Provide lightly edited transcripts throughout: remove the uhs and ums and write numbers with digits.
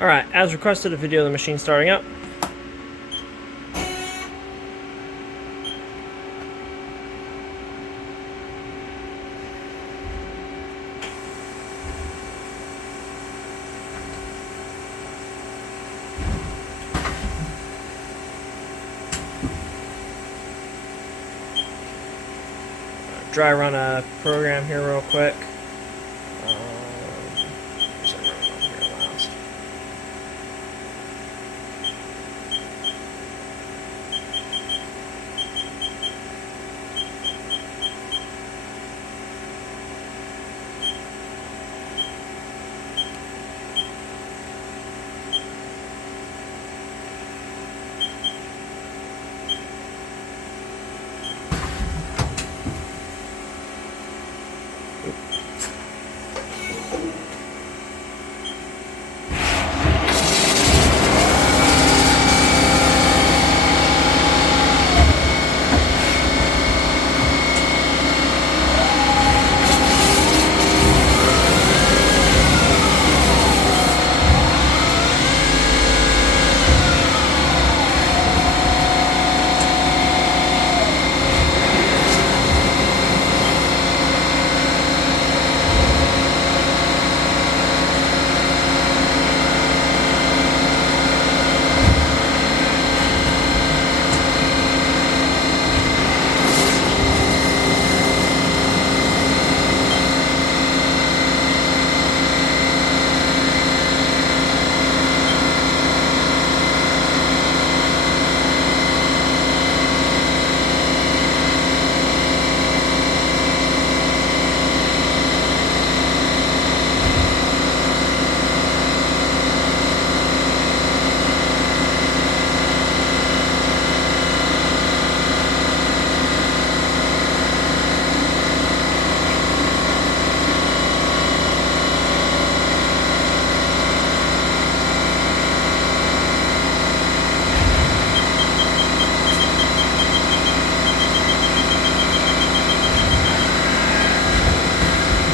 Alright, as requested, a video of the machine starting up. Dry run a program here real quick. Where's it running on here last?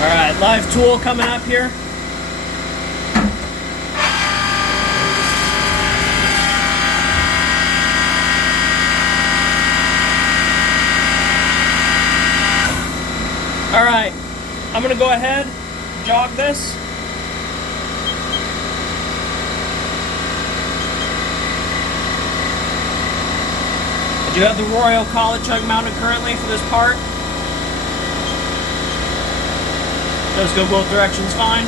Alright, live tool coming up here. Alright, I'm going to go ahead, jog this. I do have the Royal collet chug mounted currently for this part. Does go both directions fine.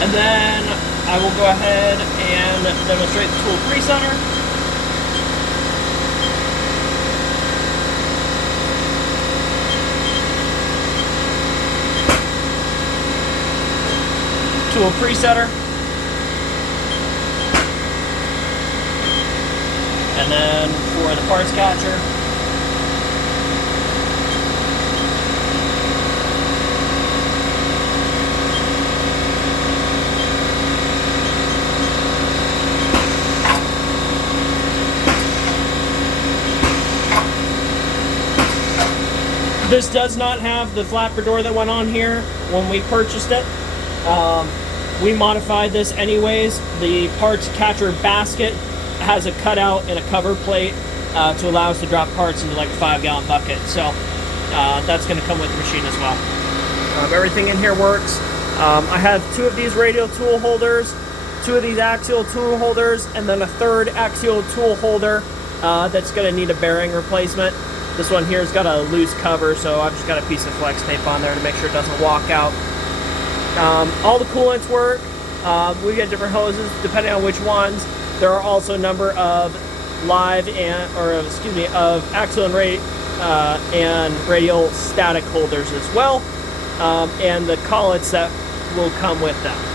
And then I will go ahead and demonstrate the tool pre-center. Tool presetter. And then for the parts catcher, this does not have the flapper door that went on here when we purchased it. We modified this anyways. The parts catcher basket has a cutout and a cover plate to allow us to drop parts into like a 5-gallon bucket. So that's going to come with the machine as well. Everything in here works. I have 2 of these radial tool holders, 2 of these axial tool holders, and then a 3rd axial tool holder that's going to need a bearing replacement. This one here has got a loose cover, so I've just got a piece of flex tape on there to make sure it doesn't walk out. All the coolants work. We get different hoses depending on which ones. There are also a number of live of axial and radial static holders as well, and the collets that will come with them.